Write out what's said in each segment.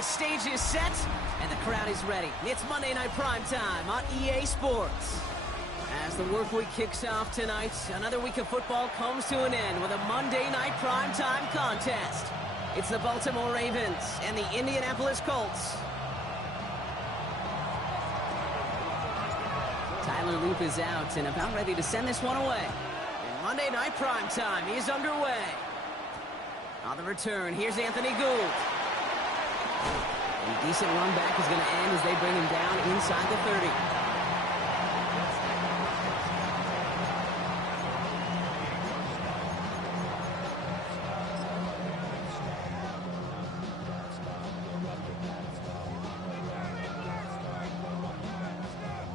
the stage is set, and the crowd is ready. It's Monday Night Primetime on EA Sports. As the work week kicks off tonight, another week of football comes to an end with a Monday Night Primetime contest. It's the Baltimore Ravens and the Indianapolis Colts. Tyler Loop is out and about ready to send this one away. And Monday Night Primetime is underway. On the return, here's Anthony Gould. A decent run back is going to end as they bring him down inside the 30.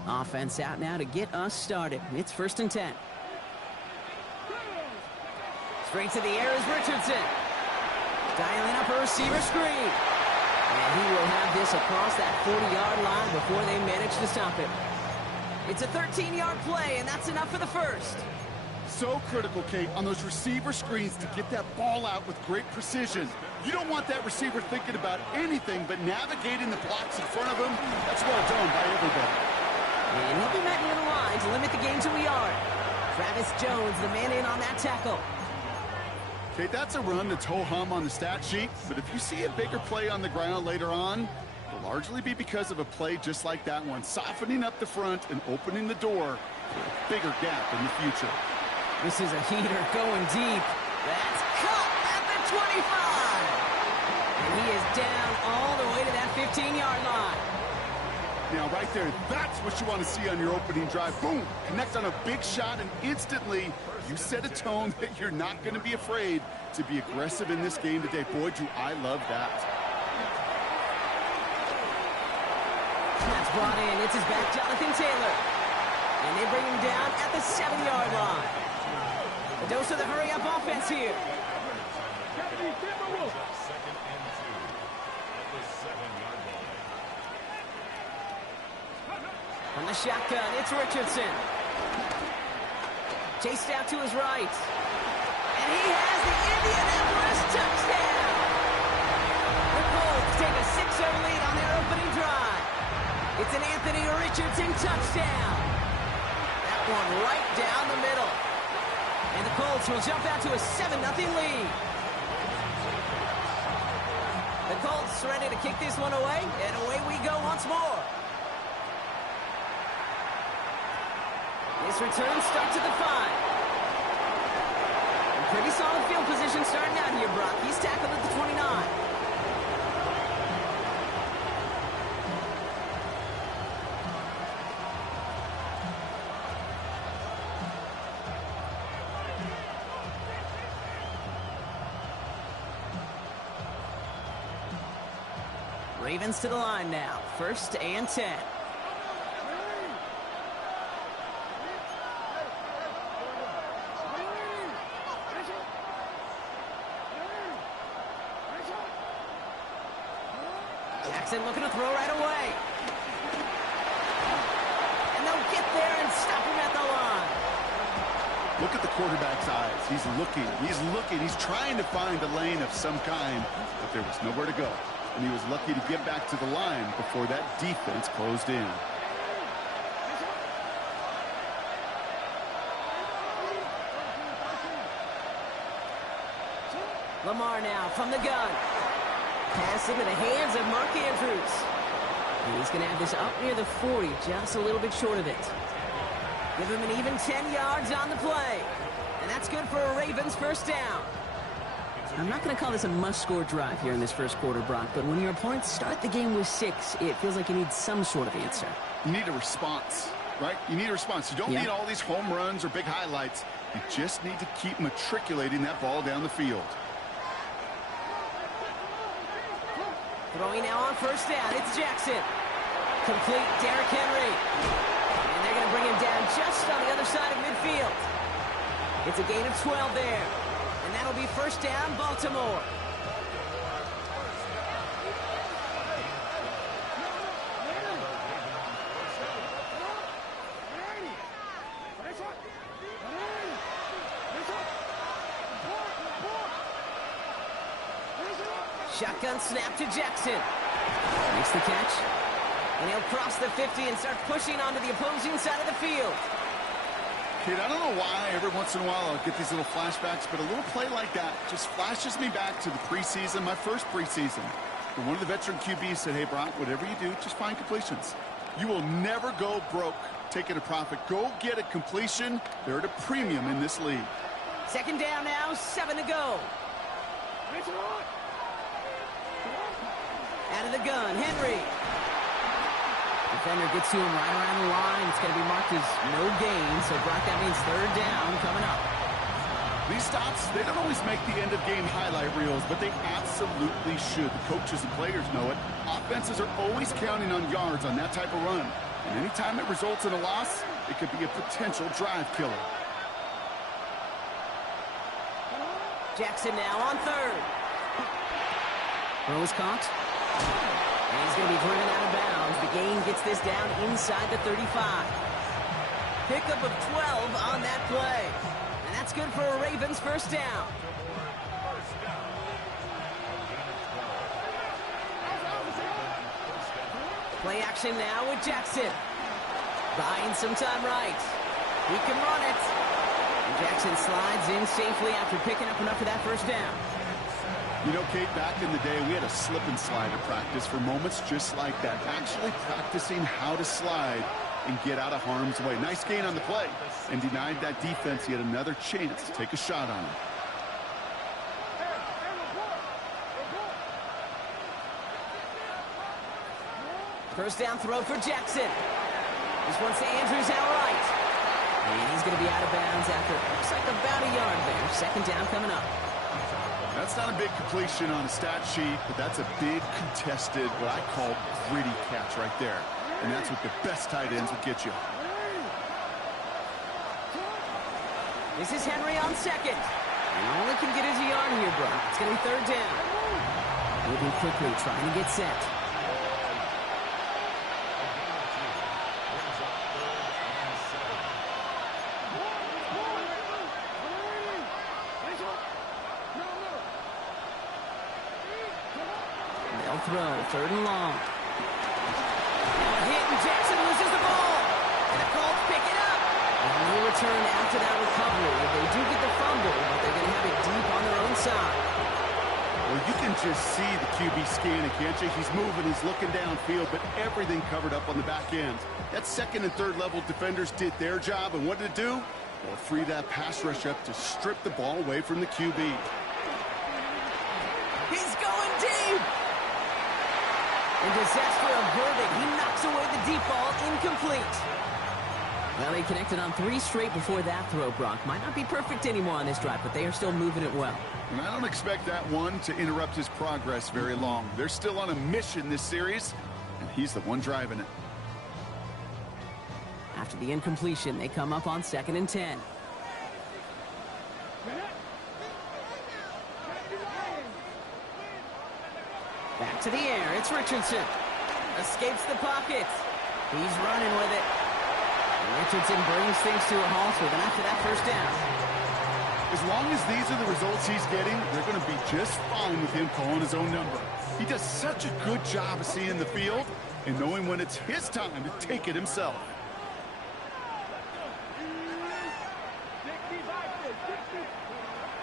Offense out now to get us started. It's 1st and 10. Straight to the air is Richardson. Dialing up a receiver screen. And he will have this across that 40-yard line before they manage to stop him. It's a 13-yard play, and that's enough for the first. So critical, Kate, on those receiver screens to get that ball out with great precision. You don't want that receiver thinking about anything but navigating the blocks in front of him. That's well done by everybody. And he'll be met near the line to limit the game to a yard. Travis Jones, the man in on that tackle. Okay, that's a run that's ho-hum on the stat sheet, but if you see a bigger play on the ground later on, it'll largely be because of a play just like that one, softening up the front and opening the door for a bigger gap in the future. This is a heater going deep. That's cut at the 25. And he is down all the way to that 15-yard line. Now, right there, that's what you want to see on your opening drive. Boom! Connect on a big shot, and instantly you set a tone that you're not going to be afraid to be aggressive in this game today. Boy, do I love that. That's brought in. It's his back, Jonathan Taylor. And they bring him down at the 7-yard line. A dose of the hurry-up offense here. From the shotgun, it's Richardson. Chased out to his right. And he has the Indianapolis touchdown. The Colts take a 6-0 lead on their opening drive. It's an Anthony Richardson touchdown. That one right down the middle. And the Colts will jump out to a 7-0 lead. The Colts ready to kick this one away, and away we go once more. This return starts at the 5. And pretty solid field position starting out here, Brock. He's tackled at the 29. Ravens to the line now. 1st and 10. Looking to throw right away. And they'll get there and stop him at the line. Look at the quarterback's eyes. He's looking. He's trying to find a lane of some kind, but there was nowhere to go. And he was lucky to get back to the line before that defense closed in. Lamar now from the gun. Pass into the hands of Mark Andrews. And he's going to have this up near the 40, just a little bit short of it. Give him an even 10 yards on the play. And that's good for a Ravens 1st down. I'm not going to call this a must-score drive here in this first quarter, Brock, but when your opponents start the game with 6, it feels like you need some sort of answer. You need a response, right? You need a response. You don't need all these home runs or big highlights. You just need to keep matriculating that ball down the field. Throwing now on 1st down, it's Jackson. Complete, Derrick Henry. And they're going to bring him down just on the other side of midfield. It's a gain of 12 there. And that'll be 1st down, Baltimore. Shotgun snap to Jackson. Makes the catch. And he'll cross the 50 and start pushing onto the opposing side of the field. Kid, I don't know why every once in a while I'll get these little flashbacks, but a little play like that just flashes me back to the preseason, my first preseason. And one of the veteran QBs said, hey, Brock, whatever you do, just find completions. You will never go broke taking a profit. Go get a completion. They're at a premium in this league. Second down now, 7 to go. Out of the gun, Henry. Defender gets to him right around the line. It's going to be marked as no gain. So, Brock, that means third down coming up. These stops, they don't always make the end-of-game highlight reels, but they absolutely should. The coaches and players know it. Offenses are always counting on yards on that type of run. And anytime it results in a loss, it could be a potential drive killer. Jackson now on third. Throw is caught. And he's going to be driven out of bounds. The gain gets this down inside the 35. Pickup of 12 on that play. And that's good for a Ravens first down. Play action now with Jackson. Buying some time right. He can run it. And Jackson slides in safely after picking up enough for that first down. You know, Kate, back in the day, we had a slip and slide at practice for moments just like that. Actually practicing how to slide and get out of harm's way. Nice gain on the play. And denied that defense yet another chance to take a shot on him. First down throw for Jackson. This one's to Andrews outright. And he's going to be out of bounds after, looks like about a yard there. Second down coming up. That's not a big completion on a stat sheet, but that's a big contested, what I call gritty catch right there. And that's what the best tight ends will get you. This is Henry on second. And only can get his yard here, Brock. It's going to be third down. Moving quickly, trying to get set. They'll throw, third and long. Now a hit, and Jackson loses the ball. And the Colts pick it up. And no return after that recovery. They do get the fumble, but they're going to have it deep on their own side. Well, you can just see the QB scanning, can't you? He's moving, he's looking downfield, but everything covered up on the back end. That second and third level defenders did their job, and what did it do? Well, free that pass rush up to strip the ball away from the QB. He's going deep. And disaster averted. He knocks away the deep ball, incomplete. Well, they connected on 3 straight before that throw, Brock. Might not be perfect anymore on this drive, but they are still moving it well. And I don't expect that one to interrupt his progress very long. They're still on a mission this series, and he's the one driving it. After the incompletion, they come up on 2nd and 10. Back to the air. It's Richardson. Escapes the pocket. He's running with it. And Richardson brings things to a halt with enough for that first down. As long as these are the results he's getting, they're going to be just fine with him calling his own number. He does such a good job of seeing the field and knowing when it's his time to take it himself.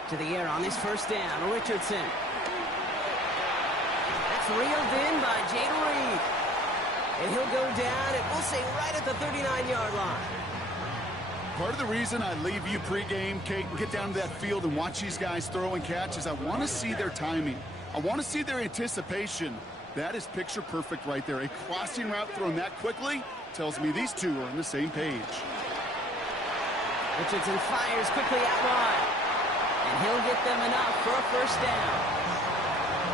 To the air on this first down, Richardson. That's reeled in by Jayden Reed. And he'll go down, and we'll say right at the 39-yard line. Part of the reason I leave you pregame, Kate, and get down to that field and watch these guys throw and catch is I want to see their timing. I want to see their anticipation. That is picture perfect right there. A crossing route thrown that quickly tells me these two are on the same page. Richardson fires quickly out wide. And he'll get them enough for a first down.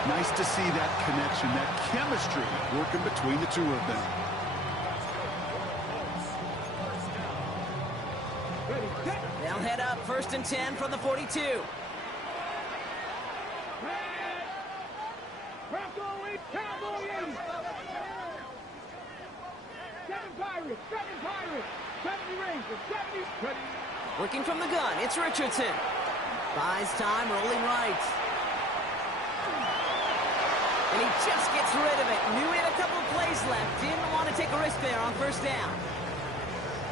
Nice to see that connection, that chemistry working between the two of them. They'll head up 1st and 10 from the 42. Working from the gun, it's Richardson. Buys time, rolling right. And he just gets rid of it. Knew it left. Didn't want to take a risk there on first down.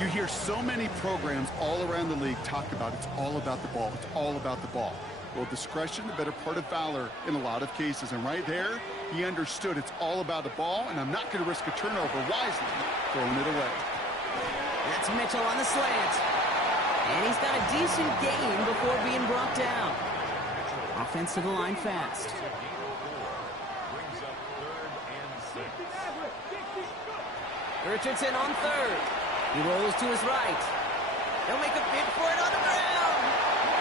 You hear so many programs all around the league talk about it's all about the ball. It's all about the ball. Well, discretion, the better part of valor in a lot of cases. And right there, he understood it's all about the ball, and I'm not going to risk a turnover, wisely throwing it away. That's Mitchell on the slant. And he's got a decent gain before being brought down. Offense to the line fast. Richardson on third. He rolls to his right. He'll make a bid for it on the ground.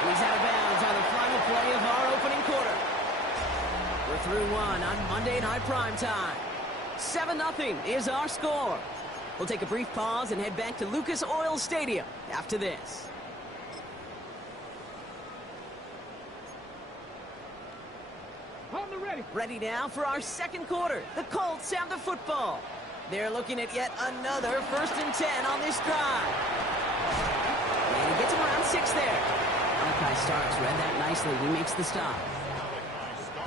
He's out of bounds on the final play of our opening quarter. We're through one on Monday Night Primetime. 7-0 is our score. We'll take a brief pause and head back to Lucas Oil Stadium after this. Ready now for our second quarter. The Colts have the football. They're looking at yet another 1st and 10 on this drive. And he gets him around 6 there. Malachi Starks read that nicely. He makes the stop.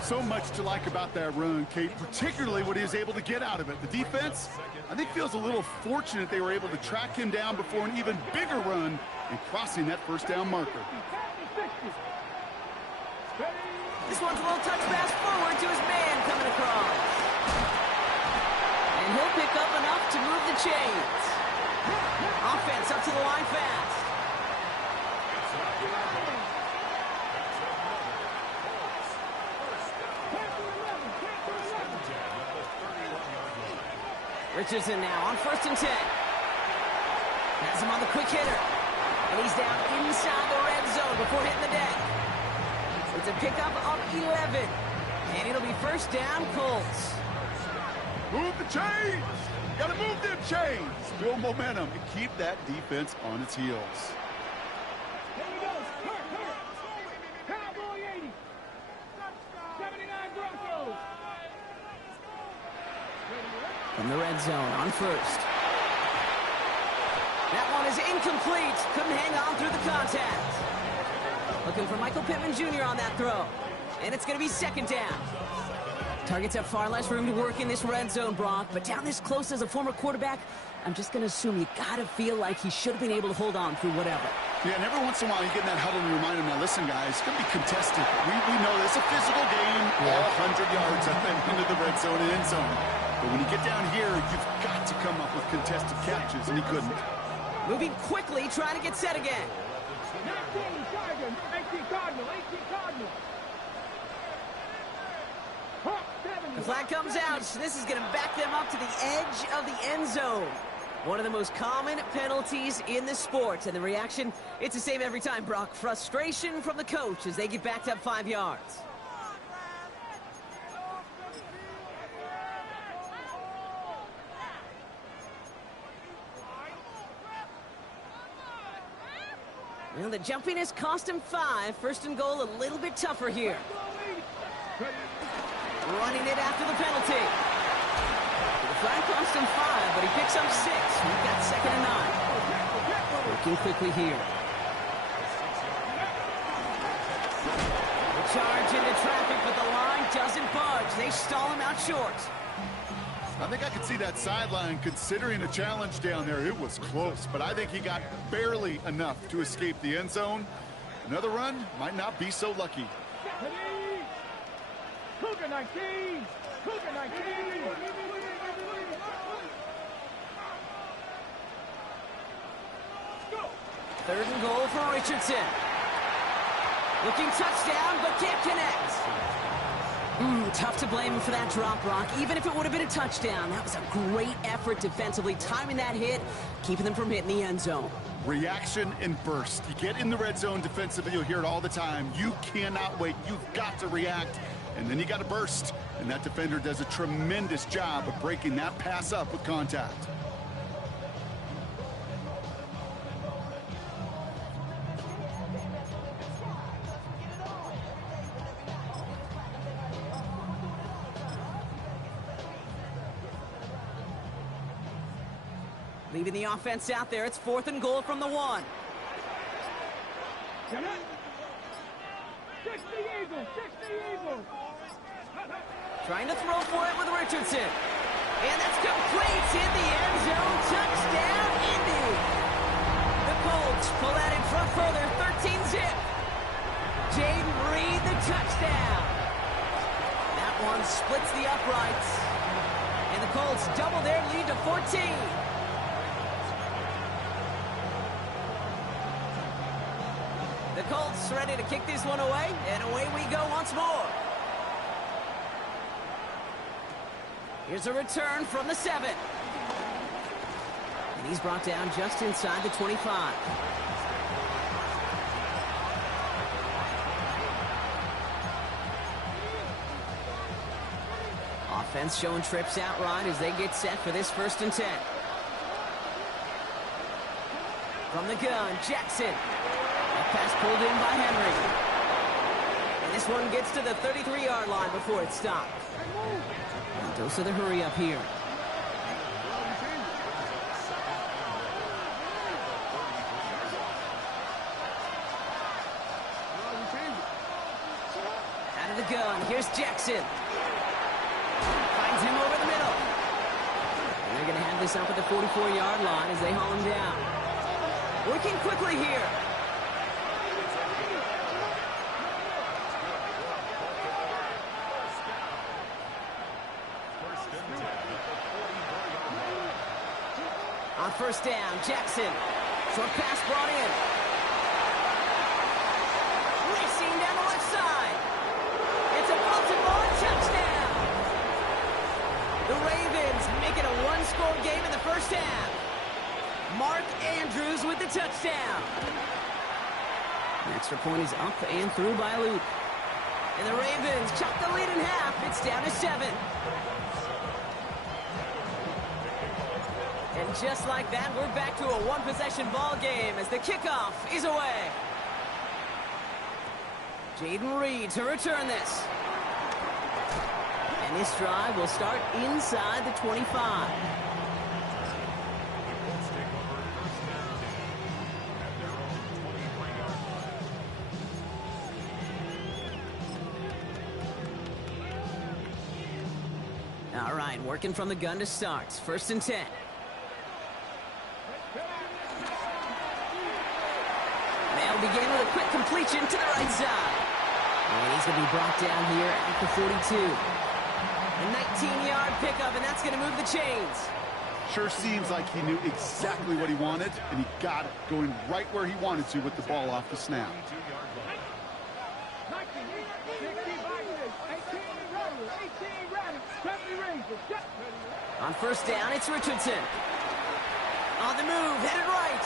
So much to like about that run, Kate, particularly what he was able to get out of it. The defense, I think, feels a little fortunate they were able to track him down before an even bigger run and crossing that first down marker. This one's a little touch pass forward to his man coming across. And he'll pick up enough to move the chains. Offense up to the line fast. Richardson now on 1st and 10. Has him on the quick hitter. And he's down inside the red zone before hitting the deck. It's a pickup of 11. And it'll be first down, Colts. Move the chains! Gotta move them chains! Build momentum and keep that defense on its heels. Here we go. Hurt. Cowboy 80. 79 Broncos. From the red zone on 1st. That one is incomplete. Couldn't hang on through the contact. Looking for Michael Pittman Jr. on that throw. And it's going to be 2nd down. Targets have far less room to work in this red zone, Brock. But down this close as a former quarterback, I'm just going to assume you got to feel like he should have been able to hold on through whatever. Yeah, and every once in a while you get in that huddle and remind him, now listen, guys, it's going to be contested. We know this is a physical game, all 100 yards into the red zone and end zone. But when you get down here, you've got to come up with contested catches, and he couldn't. Moving quickly, trying to get set again. 19 Tiger, 18 Cardinal. The flag comes out. This is going to back them up to the edge of the end zone. One of the most common penalties in the sport. And the reaction, it's the same every time, Brock. Frustration from the coach as they get backed up 5 yards. Well, the jumpiness cost him 5. 1st and goal, a little bit tougher here. Running it after the penalty. The flag cost him 5, but he picks up 6. We've got 2nd and 9. Working quickly here. The charge into traffic, but the line doesn't budge. They stall him out short. I think I could see that sideline considering a challenge down there. It was close, but I think he got barely enough to escape the end zone. Another run might not be so lucky. Cougar 19. 3rd and goal for Richardson. Looking touchdown, but can't connect. Tough to blame him for that drop, Brock. Even if it would have been a touchdown, that was a great effort defensively, timing that hit, keeping them from hitting the end zone. Reaction and burst. You get in the red zone defensively, you'll hear it all the time. You cannot wait. You've got to react, and then you got to burst. And that defender does a tremendous job of breaking that pass up with contact. Leaving the offense out there. It's 4th and goal from the 1. 60 Eagles. Trying to throw for it with Richardson. And that's complete in the end zone. Touchdown, Indy. The Colts pull that in front further, 13-zip. Jaden Reed, the touchdown. That one splits the uprights. And the Colts double their lead to 14. The Colts ready to kick this one away, and away we go once more. Here's a return from the 7. And he's brought down just inside the 25. Offense showing trips out right as they get set for this 1st and 10. From the gun, Jackson. That pass pulled in by Henry. And this one gets to the 33-yard line before it stopped. And dose of the hurry up here. Out of the gun, here's Jackson. Finds him over the middle. And they're going to have this up at the 44-yard line as they haul him down. Working quickly here. On 1st down, Jackson. Short pass brought in. Racing down the left side. It's a Baltimore touchdown. The Ravens make it a one-score game in the 1st half. Mark Andrews with the touchdown. An extra point is up and through by Luke. And the Ravens chop the lead in half. It's down to 7. And just like that, we're back to a one-possession ball game as the kickoff is away. Jaden Reed to return this. And this drive will start inside the 25. All right, working from the gun to start. 1st and 10. They'll begin with a quick completion to the right side. And he's going to be brought down here at the 42. A 19-yard pickup, and that's going to move the chains. Sure seems like he knew exactly what he wanted, and he got it, going right where he wanted to with the ball off the snap. On 1st down, it's Richardson. On the move, headed right.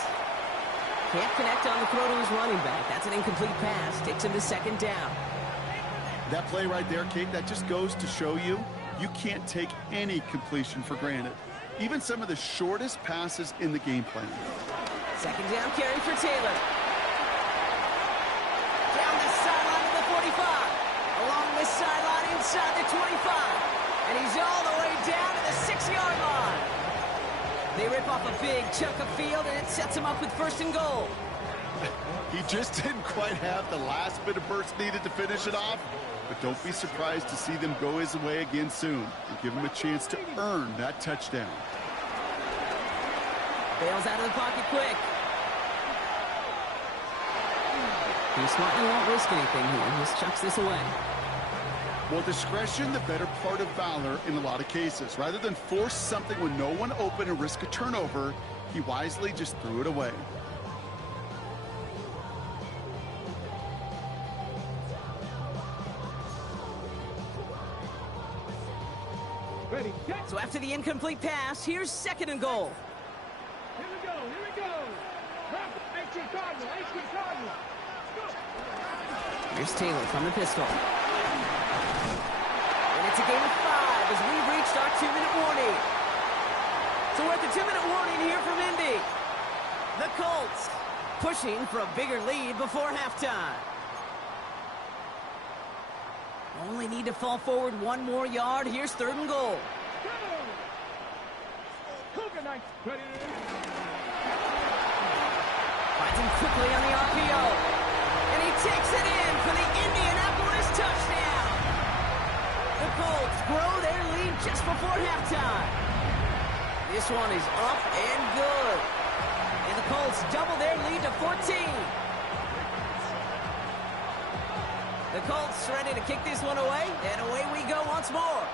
Can't connect on the throw to his running back. That's an incomplete pass. Takes him to 2nd down. That play right there, Kate, that just goes to show you, you can't take any completion for granted. Even some of the shortest passes in the game plan. 2nd down carry for Taylor. Down the sideline of the 45. Along this sideline inside the 25. And he's all the way down to the 6-yard line. They rip off a big chunk of field, and it sets him up with 1st and goal. He just didn't quite have the last bit of burst needed to finish it off. But don't be surprised to see them go his way again soon and give him a chance to earn that touchdown. Bails out of the pocket quick. He smartly won't risk anything here. Just chucks this away. Well, discretion, the better part of valor in a lot of cases. Rather than force something with no one open and risk a turnover, he wisely just threw it away. Ready, get. So after the incomplete pass, here's 2nd and goal. Here we go, here we go. AC Cardinal, AC Cardinal. Here's Taylor from the pistol. And it's a game of 5 as we've reached our 2-minute warning. So we're at the 2-minute warning here from Indy. The Colts pushing for a bigger lead before halftime. Only need to fall forward 1 more yard. Here's 3rd and goal. Cougar Knights, ready to Finds him quickly on the RPO. And he takes it in for the Indianapolis touchdown. The Colts grow their lead just before halftime. This one is up and good. And the Colts double their lead to 14. The Colts ready to kick this one away, and away we go once more.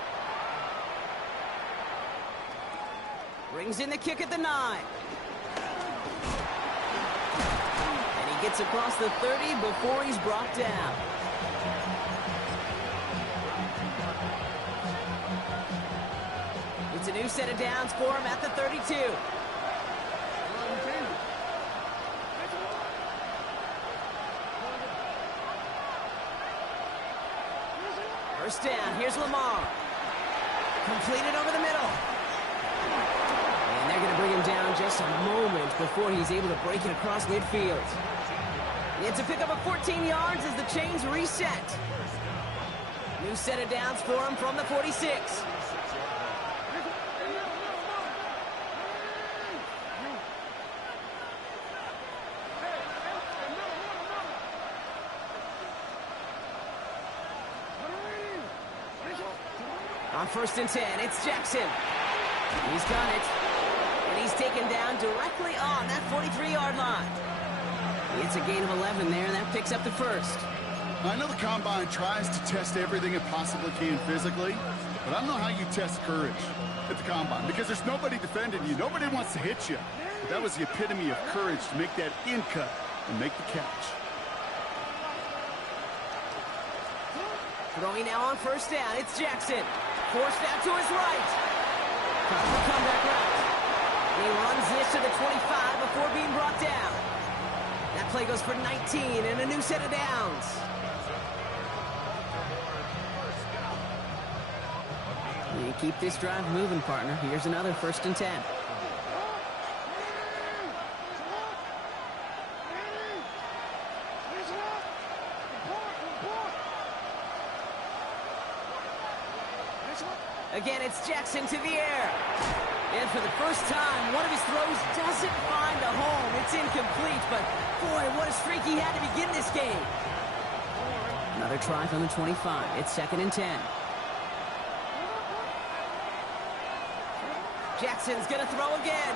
Brings in the kick at the 9. And he gets across the 30 before he's brought down. It's a new set of downs for him at the 32. First down, here's Lamar. Completed over the middle. And they're going to bring him down just a moment before he's able to break it across midfield. It's a pickup of 14 yards as the chains reset. New set of downs for him from the 46. On first and 10, it's Jackson. He's got it. And he's taken down directly on that 43-yard line. It's a gain of 11 there, and that picks up the first. I know the Combine tries to test everything it possibly can physically, but I don't know how you test courage at the Combine because there's nobody defending you. Nobody wants to hit you. But that was the epitome of courage to make that in cut and make the catch. Throwing now on first down, it's Jackson. Forced out to his right. Comeback route. He runs this to the 25 before being brought down. That play goes for 19 and a new set of downs. You keep this drive moving, partner. Here's another first and 10. Again, it's Jackson to the air. And for the first time, one of his throws doesn't find a home. It's incomplete, but boy, what a streak he had to begin this game. Another try from the 25. It's second and 10. Jackson's going to throw again.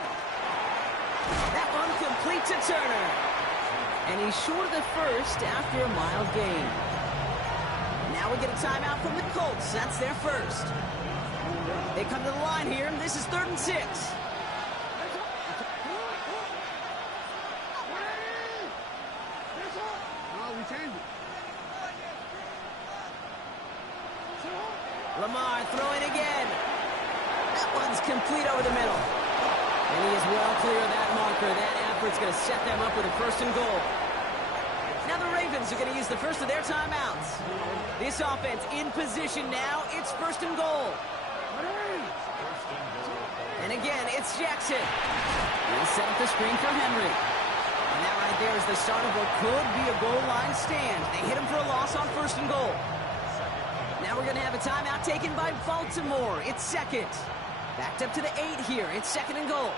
That one complete to Turner. And he's short of the first after a mild gain. Now we get a timeout from the Colts. That's their first. They come to the line here, and this is 3rd and 6. Lamar throwing again. That one's complete over the middle. And he is well clear of that marker. That effort's going to set them up with a first and goal. Now the Ravens are going to use the first of their timeouts. This offense in position now. It's first and goal. And again, it's Jackson. He'll set up the screen for Henry. And that right there is the start of what could be a goal line stand. They hit him for a loss on first and goal. Now we're going to have a timeout taken by Baltimore. It's second. Backed up to the 8 here. It's second and goal.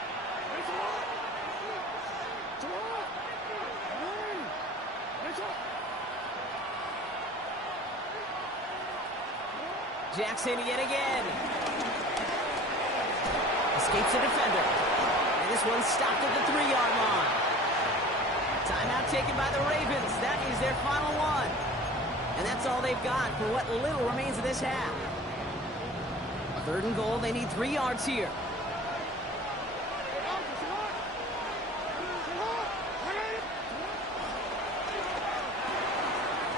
Jackson yet again. Escapes the defender. And this one's stopped at the 3-yard line. Timeout taken by the Ravens. That is their final one. And that's all they've got for what little remains of this half. 3rd and goal. They need 3 yards here.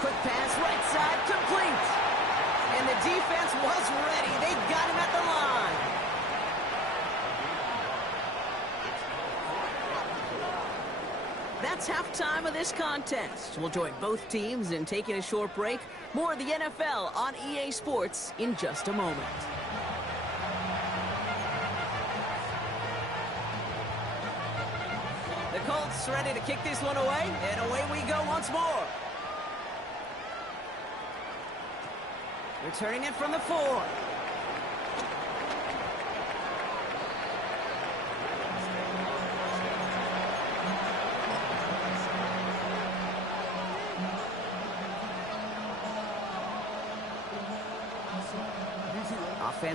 Quick pass, right side, complete. And the defense was ready. They got him at the line. That's halftime of this contest. We'll join both teams in taking a short break. More of the NFL on EA Sports in just a moment. The Colts ready to kick this one away, and away we go once more. Returning it from the 4.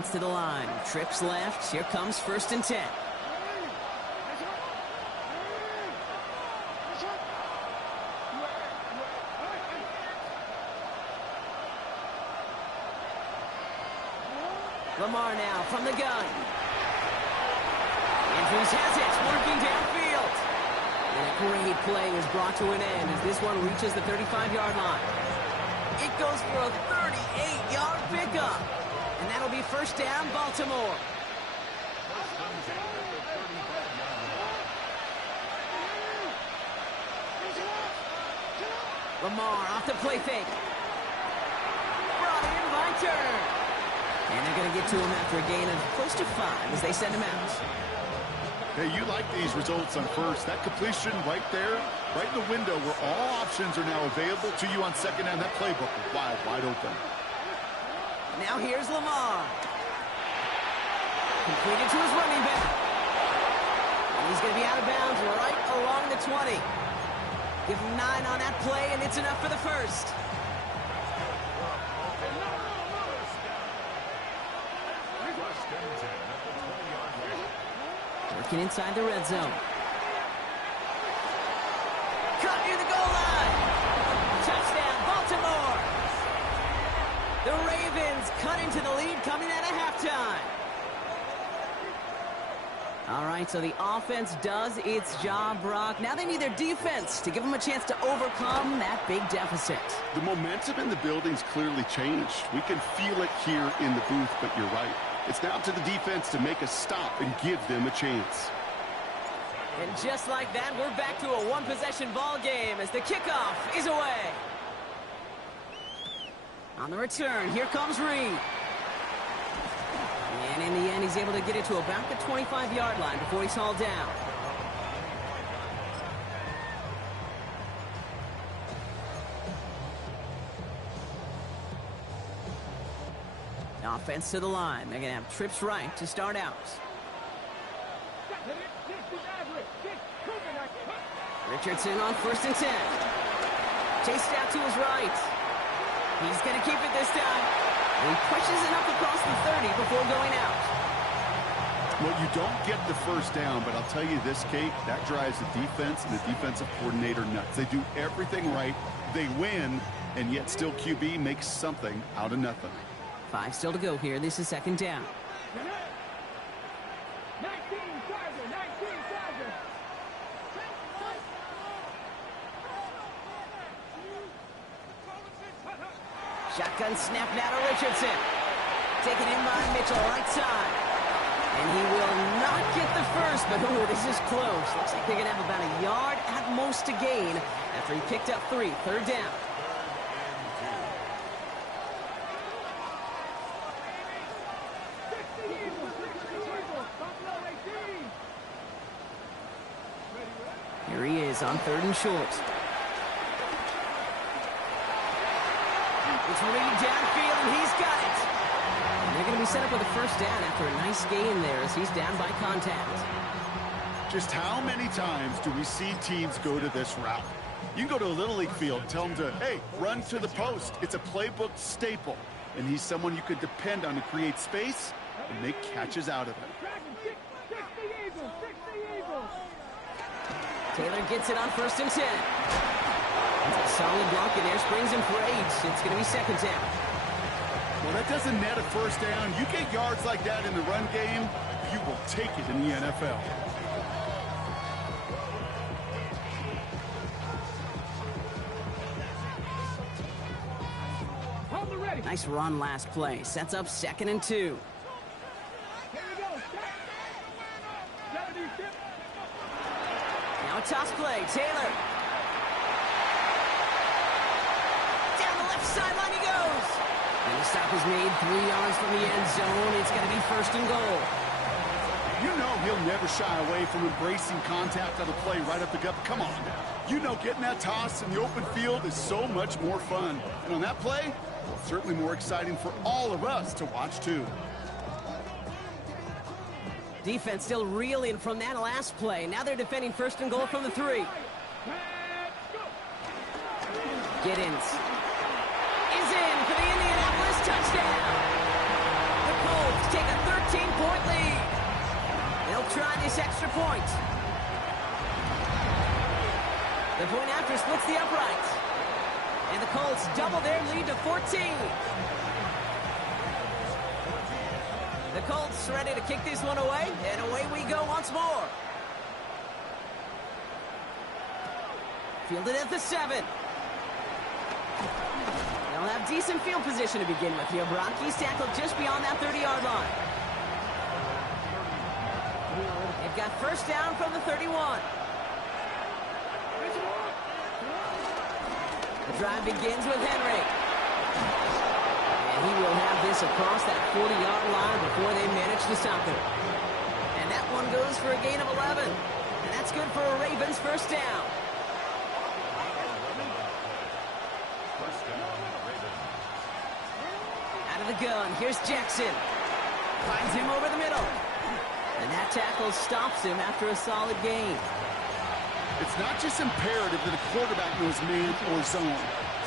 Offense to the line. Trips left. Here comes 1st and 10. Lamar now from the gun. Andrews has it, working downfield. And a great play is brought to an end as this one reaches the 35-yard line. It goes for a 38-yard pickup. And that'll be 1st down, Baltimore. Lamar off the play fake. Brought in by Turner. And they're going to get to him after a gain of close to 5 as they send him out. Hey, you like these results on 1st. That completion right there, right in the window where all options are now available to you on 2nd down. That playbook is wide open. Now here's Lamar. Completed to his running back. And he's going to be out of bounds right along the 20. Give him 9 on that play, and it's enough for the 1st. Working inside the red zone. Cut near the goal line. Touchdown, Baltimore. The Ravens cut into the lead coming out of halftime. All right, so the offense does its job, Brock. Now they need their defense to give them a chance to overcome that big deficit. The momentum in the building's clearly changed. We can feel it here in the booth, but you're right. It's now to the defense to make a stop and give them a chance. And just like that, we're back to a one-possession ball game as the kickoff is away. On the return, here comes Reed. And in the end, he's able to get it to about the 25-yard line before he's hauled down. Offense to the line. They're going to have trips right to start out. Richardson on 1st and 10. Chased out to his right. He's going to keep it this time. And he pushes it up across the 30 before going out. Well, you don't get the 1st down, but I'll tell you this, Kate, that drives the defense and the defensive coordinator nuts. They do everything right. They win, and yet still QB makes something out of nothing. 5 still to go here. This is 2nd down. 19 Charger. Shotgun snap now to Richardson. Taken in by Mitchell, right side. And he will not get the 1st, but ooh, this is close. Looks like they're going to have about a yard at most to gain after he picked up 3. 3rd down. Here he is on 3rd and short. It's Reed downfield, and he's got it. And they're going to be set up with a 1st down after a nice gain there as he's down by contact. Just how many times do we see teams go to this route? You can go to a Little League field, tell them to, hey, run to the post. It's a playbook staple. And he's someone you could depend on to create space and make catches out of it. Taylor gets it on 1st and 10. It's a solid block, and there springs him for 8. It's going to be 2nd down. Well, that doesn't net a 1st down. You get yards like that in the run game, you will take it in the NFL. Nice run last play. Sets up 2nd and 2. Now a toss play. Taylor. Down the left sideline he goes. And the stop is made 3 yards from the end zone. It's going to be 1st and goal. You know he'll never shy away from embracing contact on the play right up the gut. Come on. You know getting that toss in the open field is so much more fun. And on that play, well, certainly more exciting for all of us to watch too. Defense still reeling from that last play. Now they're defending 1st and goal from the 3. Giddens is in for the Indianapolis touchdown. The Colts take this extra point. The point after splits the upright. And the Colts double their lead to 14. The Colts ready to kick this one away, and away we go once more. Fielded at the 7. They'll have decent field position to begin with here. He's tackled just beyond that 30-yard line. They've got first down from the 31. The drive begins with Henry. And he will have this across that 40-yard line before they manage to stop him. And that one goes for a gain of 11. And that's good for a Ravens first down. Out of the gun, here's Jackson. Finds him over the middle. And that tackle stops him after a solid gain. It's not just imperative that a quarterback knows man or zone.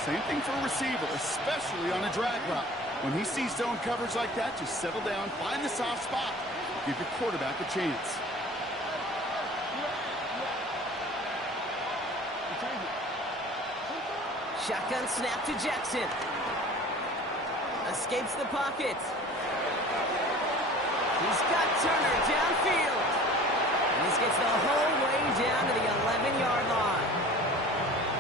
Same thing for a receiver, especially on a drag route. When he sees zone coverage like that, just settle down, find the soft spot, give your quarterback a chance. Shotgun snap to Jackson. Escapes the pocket. He's got Turner downfield. And this gets the whole way down to the 11-yard line.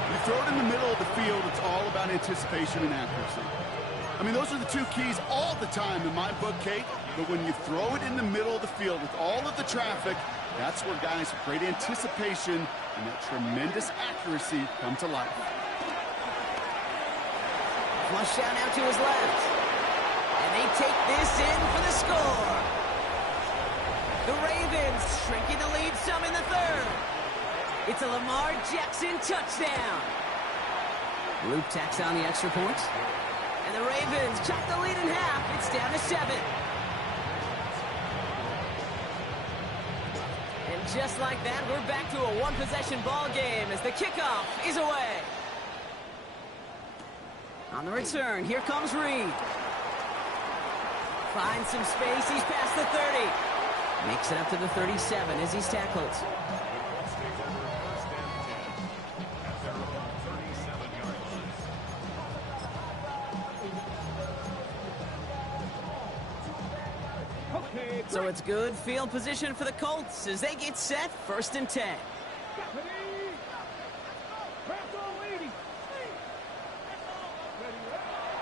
You throw it in the middle of the field, it's all about anticipation and accuracy. I mean, those are the two keys all the time in my book, Kate. But when you throw it in the middle of the field with all of the traffic, that's where guys with great anticipation and that tremendous accuracy come to life. Flush down out to his left. And they take this in for the score. The Ravens shrinking the lead some in the third. It's a Lamar Jackson touchdown. Luke tacks on the extra point. And the Ravens cut the lead in half. It's down to 7. And just like that, we're back to a one-possession ball game as the kickoff is away. On the return, here comes Reed. Finds some space, he's past the 30. Makes it up to the 37 as he's tackled. So it's good field position for the Colts as they get set, 1st and 10.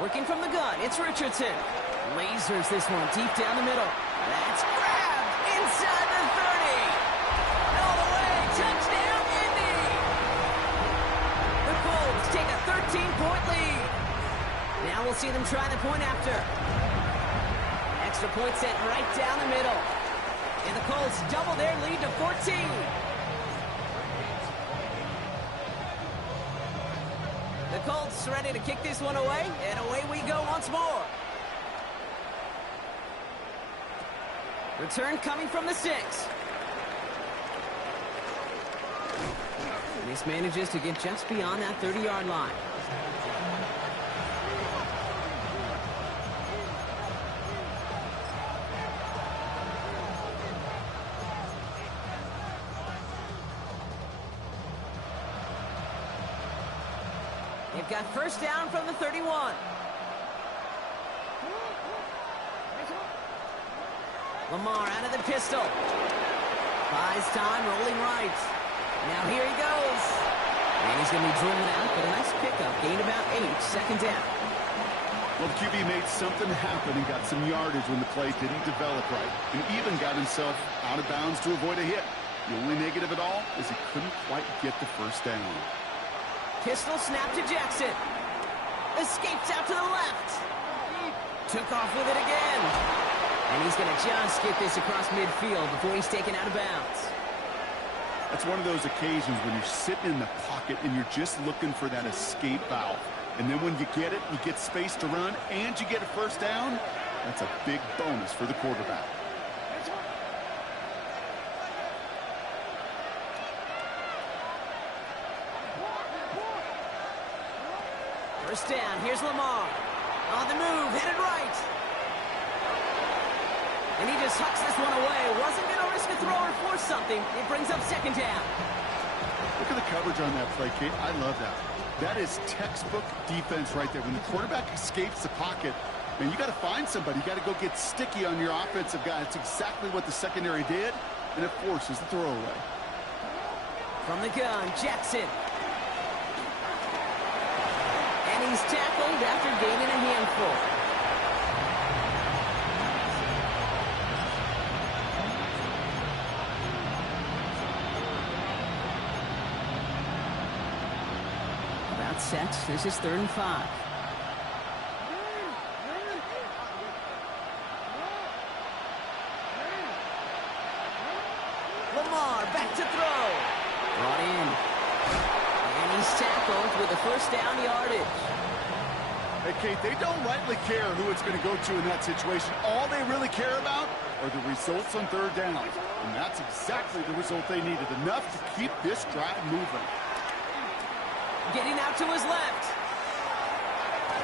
Working from the gun, it's Richardson. Lasers this one deep down the middle. That's grabbed inside the 30. All the way, touchdown, Indy. The Colts take a 13-point lead. Now we'll see them try the point after. Extra point set right down the middle. And the Colts double their lead to 14. The Colts ready to kick this one away, and away we go once more. Return coming from the 6. And this manages to get just beyond that 30-yard line. They've got first down from the 31. Lamar out of the pistol. Buys time, rolling right. Now here he goes. And he's going to be driven out, but a nice pickup. Gained about 8, 2nd down. Well, the QB made something happen and got some yardage when the play didn't develop right. And even got himself out of bounds to avoid a hit. The only negative at all is he couldn't quite get the first down. Pistol snap to Jackson. Escapes out to the left. Took off with it again. And he's going to just get this across midfield before he's taken out of bounds. That's one of those occasions when you're sitting in the pocket and you're just looking for that escape valve. And then when you get it, you get space to run, and you get a first down. That's a big bonus for the quarterback. First down, here's Lamar. On the move, headed right. And he just hucks this one away. Wasn't going to risk a throw or force something. It brings up second down. Look at the coverage on that play, Kate. I love that. That is textbook defense right there. When the quarterback escapes the pocket, man, you got to find somebody. You got to go get sticky on your offensive guy. It's exactly what the secondary did, and it forces the throwaway. From the gun, Jackson. And he's tackled after gaining a handful. About set. This is 3rd and 5. Lamar back to throw. Brought in. And he's tackled with a first down yardage. Hey, Kate, they don't rightly care who it's going to go to in that situation. All they really care about are the results on 3rd down. And that's exactly the result they needed. Enough to keep this drive moving. Getting out to his left.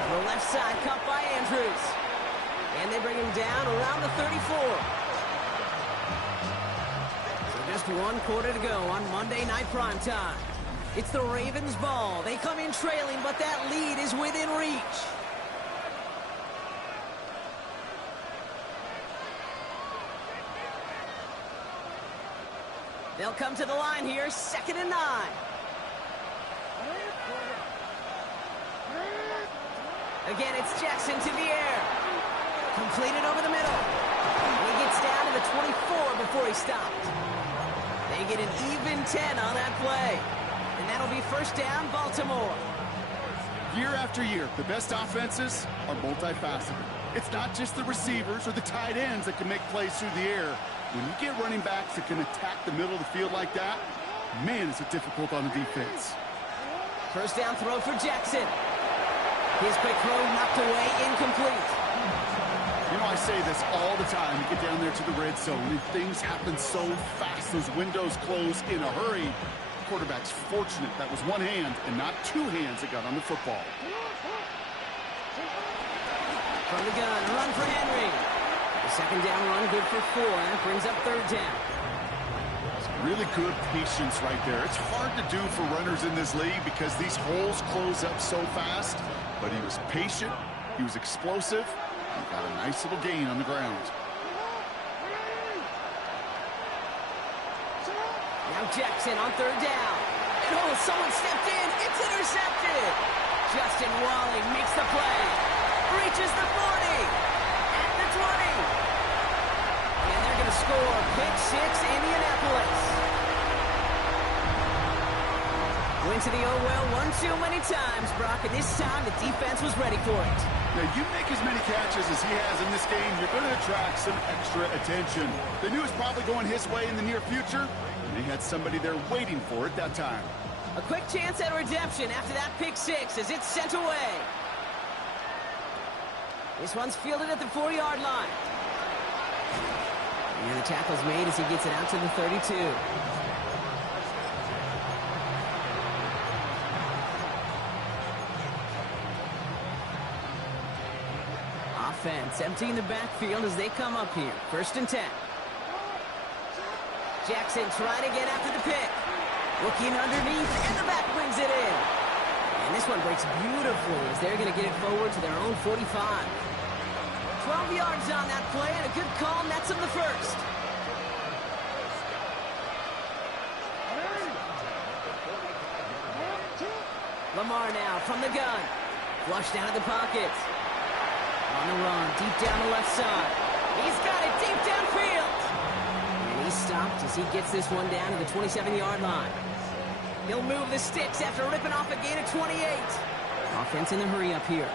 The left side cut by Andrews. And they bring him down around the 34. Just 1 quarter to go on Monday Night Primetime. It's the Ravens' ball. They come in trailing, but that lead is within reach. They'll come to the line here, 2nd and 9. Again, it's Jackson to the air. Completed over the middle. And he gets down to the 24 before he stopped. They get an even 10 on that play. And that'll be first down, Baltimore. Year after year, the best offenses are multifaceted. It's not just the receivers or the tight ends that can make plays through the air. When you get running backs that can attack the middle of the field like that, man, is it difficult on the defense. First down throw for Jackson. His quick throw knocked away, incomplete. You know, I say this all the time. You get down there to the red zone, and things happen so fast. Those windows close in a hurry. The quarterback's fortunate that was one hand and not 2 hands that got on the football. From the gun, run for Henry. The second down run, good for 4, and it brings up 3rd down. Really good patience right there. It's hard to do for runners in this league because these holes close up so fast. But he was patient, he was explosive, and got a nice little gain on the ground. Now Jackson on 3rd down. And oh, someone stepped in. It's intercepted. Justin Walling makes the play. Reaches the 40. At the 20. And they're going to score. Pick 6, Indianapolis. Went to the oh well one too many times, Brock, and this time the defense was ready for it. Now, you make as many catches as he has in this game, you're going to attract some extra attention. They knew it was probably going his way in the near future, and they had somebody there waiting for it that time. A quick chance at redemption after that pick 6 as it's sent away. This one's fielded at the 4-yard line. And the tackle's made as he gets it out to the 32. Offense emptying the backfield as they come up here. 1st and 10. Jackson trying to get after the pick. Looking underneath, and the back brings it in. And this one breaks beautifully as they're going to get it forward to their own 45. 12 yards on that play, and a good call nets them the first. Lamar now from the gun. Flushed out of the pocket. On the run, deep down the left side. He's got it deep downfield. And he's stopped as he gets this one down to the 27-yard line. He'll move the sticks after ripping off a gain of 28. Offense in the hurry up here.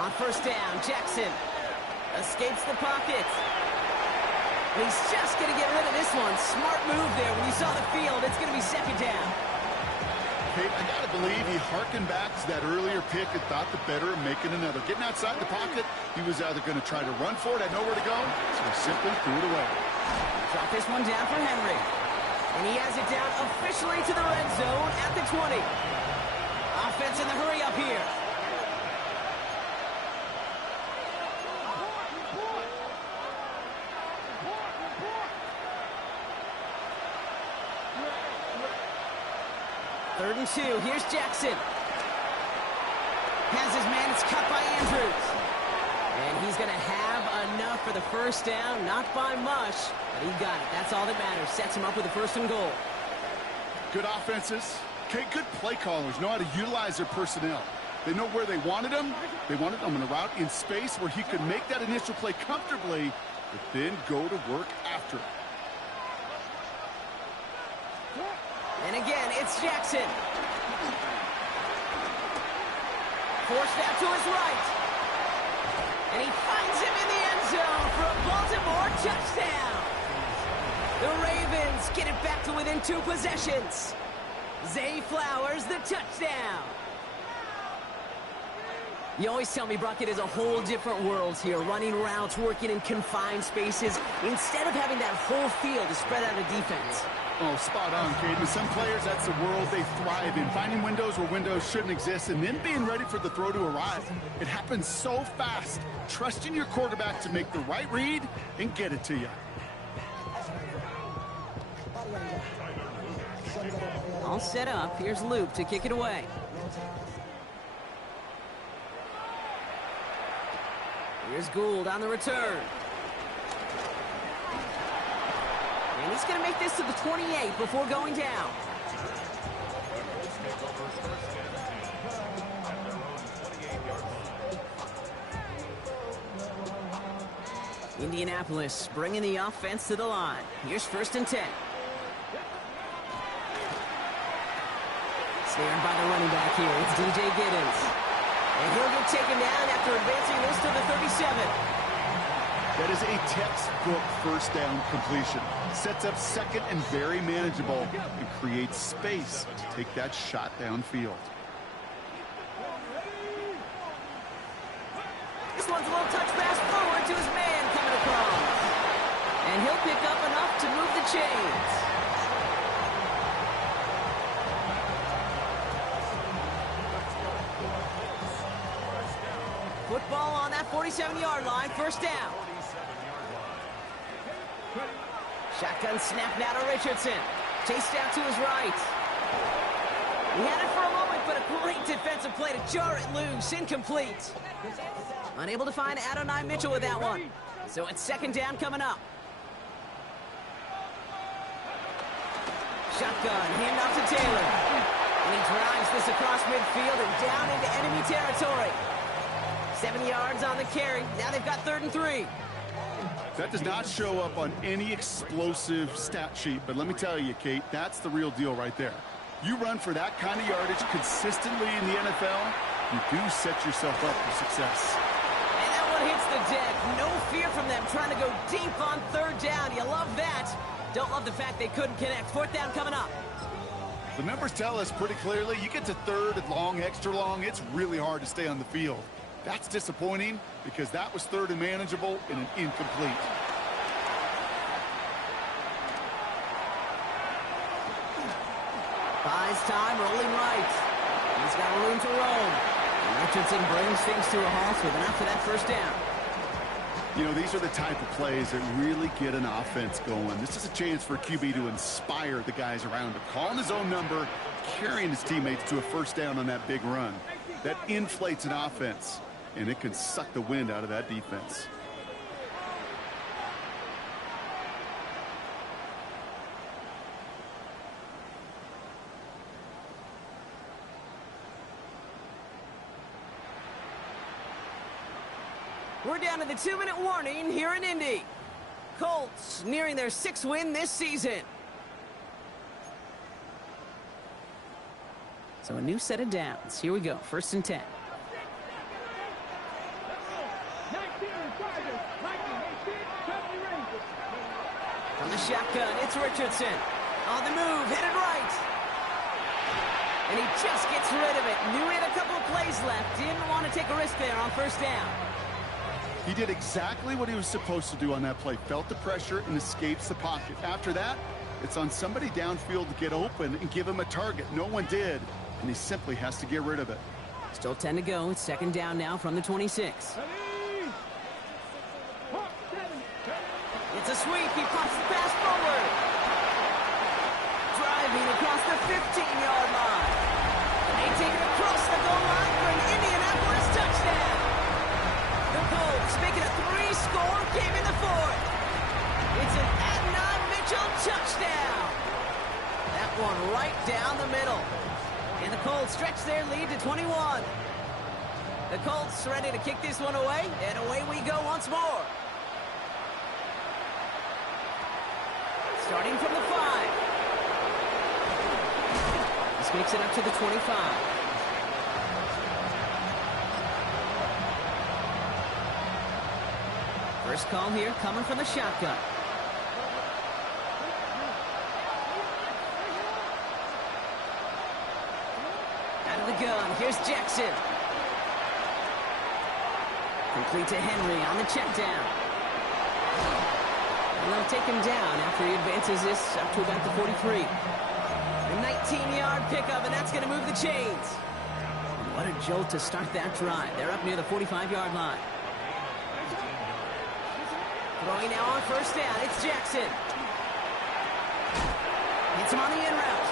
On 1st down, Jackson escapes the pocket. He's just going to get rid of this one. Smart move there. When you saw the field, it's going to be 2nd down. Hey, I got to believe he harkened back to that earlier pick and thought the better of making another. Getting outside the pocket, he was either going to try to run for it, had nowhere to go, so he simply threw it away. Drop this one down for Henry. And he has it down officially to the red zone at the 20. Offense in the hurry up here. Third and 2. Here's Jackson. Has his man. It's cut by Andrews. And he's going to have enough for the first down. Not by much, but he got it. That's all that matters. Sets him up with a first and goal. Good offenses. Okay, good play callers know how to utilize their personnel. They know where they wanted him. They wanted him in a route in space where he could make that initial play comfortably, but then go to work after it. And again, it's Jackson. Forced out to his right. And he finds him in the end zone for a Baltimore touchdown. The Ravens get it back to within 2 possessions. Zay Flowers, the touchdown. You always tell me, Brock, it is a whole different world here. Running routes, working in confined spaces, instead of having that whole field to spread out a defense. Oh, spot on, Caden. Some players, that's the world they thrive in. Finding windows where windows shouldn't exist and then being ready for the throw to arrive. It happens so fast. Trusting your quarterback to make the right read and get it to you. All set up. Here's Luke to kick it away. Here's Gould on the return. And he's going to make this to the 28 before going down. Indianapolis bringing the offense to the line. Here's first and 10. Snared by the running back here. It's DJ Giddens. And he'll get taken down after advancing this to the 37. That is a textbook first down completion. Sets up second and very manageable and creates space to take that shot downfield. This one's a little touch pass forward to his man coming across. And he'll pick up enough to move the chains. Football on that 47-yard line, first down. Shotgun snap now to Richardson. Chased out to his right. He had it for a moment, but a great defensive play to jar it loose. Incomplete. Unable to find Adonai Mitchell with that one. So it's second down coming up. Shotgun, handoff to Taylor. And he drives this across midfield and down into enemy territory. 7 yards on the carry. Now they've got 3rd and 3. That does not show up on any explosive stat sheet, but let me tell you, Kate, that's the real deal right there. You run for that kind of yardage consistently in the NFL, you do set yourself up for success. And that one hits the deck. No fear from them trying to go deep on 3rd down. You love that. Don't love the fact they couldn't connect. 4th down coming up. The numbers tell us pretty clearly, you get to 3rd and long, extra long, it's really hard to stay on the field. That's disappointing because that was 3rd and manageable and an incomplete. Buys time, rolling right. He's got room to roam. And Richardson brings things to a halt with enough for that first down. You know, these are the type of plays that really get an offense going. This is a chance for a QB to inspire the guys around him. Calling his own number, carrying his teammates to a first down on that big run. That inflates an offense, and it can suck the wind out of that defense. We're down to the 2-minute warning here in Indy. Colts nearing their 6th win this season. So a new set of downs. Here we go. 1st and 10. From the shotgun, it's Richardson. On the move, headed right. And he just gets rid of it. Knew he had a couple of plays left. Didn't want to take a risk there on 1st down. He did exactly what he was supposed to do on that play. Felt the pressure and escapes the pocket. After that, It's on somebody downfield to get open and give him a target. No one did, and he simply has to get rid of it. Still 10 to go. It's second down now from the 26. It's a sweep. He pops the pass forward. Driving across the 15-yard line. And they take it across the goal line for an Indianapolis touchdown. The Colts make it a 3-score game in the fourth. It's an Adnan Mitchell touchdown. That one right down the middle. And the Colts stretch their lead to 21. The Colts ready to kick this one away, and away we go once more. Starting from the 5. This makes it up to the 25. First call here coming from the shotgun. Out of the gun, here's Jackson. Complete to Henry on the check down. And they'll take him down after he advances this up to about the 43. A 19-yard pickup, and that's going to move the chains. And what a jolt to start that drive. They're up near the 45-yard line. Throwing now on first down, it's Jackson. Hits him on the in route.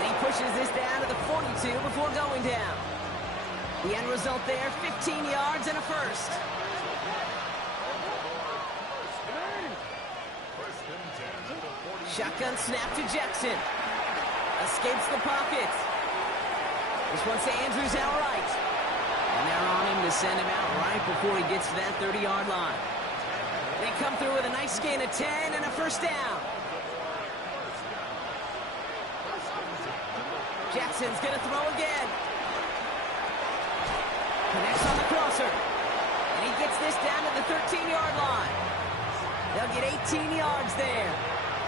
And he pushes this down to the 42 before going down. The end result there, 15 yards and a first. Shotgun snap to Jackson. Escapes the pocket. This one's to Andrews outright. And they're on him to send him out right before he gets to that 30-yard line. They come through with a nice gain of 10 and a first down. Jackson's going to throw again. Connects on the crosser. And he gets this down to the 13-yard line. They'll get 18 yards there.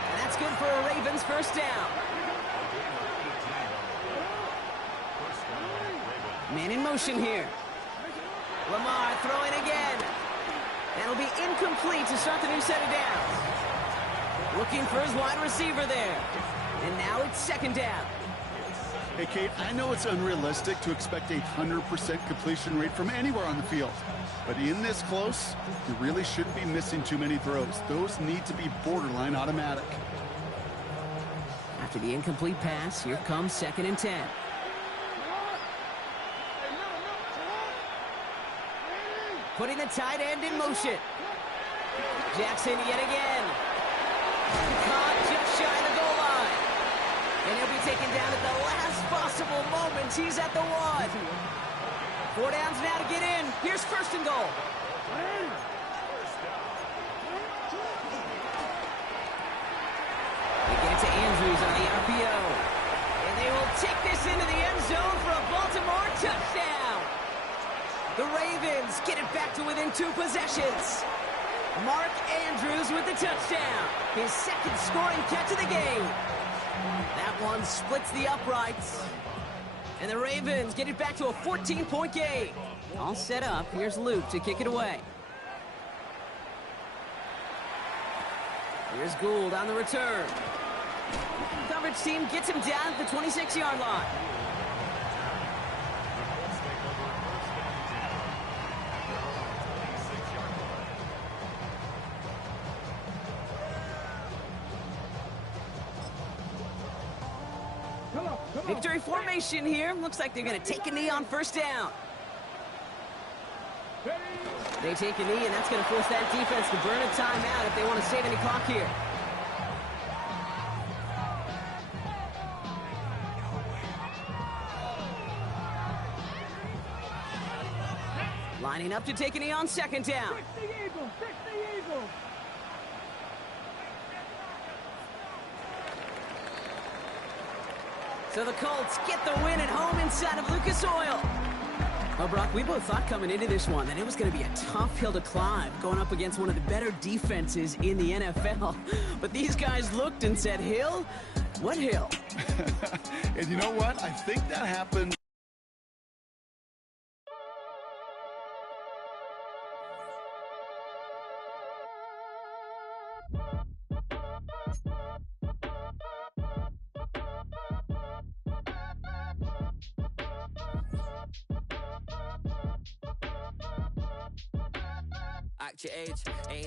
And that's good for a Ravens first down. Man in motion here. Lamar throwing again. That'll be incomplete to start the new set of downs. Looking for his wide receiver there. And now it's second down. Hey, Kate, I know it's unrealistic to expect a 100% completion rate from anywhere on the field. But in this close, you really shouldn't be missing too many throws. Those need to be borderline automatic. After the incomplete pass, here comes second and 10. Putting the tight end in motion. Jackson yet again. Caught just shy of the goal line. And he'll be taken down at the last possible moment. He's at the 1. 4 downs now to get in. Here's first and goal. They get it to Andrews on the RPO. And they will take this into the end zone for a Baltimore touchdown. The Ravens get it back to within 2 possessions. Mark Andrews with the touchdown. His second scoring catch of the game. That one splits the uprights. And the Ravens get it back to a 14-point game. All set up. Here's Luke to kick it away. Here's Gould on the return. Coverage team gets him down at the 26-yard line. Victory formation here. Looks like they're going to take a knee on first down. They take a knee, and that's going to force that defense to burn a timeout if they want to save any clock here. Lining up to take a knee on second down. So the Colts get the win at home inside of Lucas Oil. Well, Brock, we both thought coming into this one that it was going to be a tough hill to climb, going up against one of the better defenses in the NFL. But these guys looked and said, hill? What hill? And you know what? I think that happened. your age. Ain't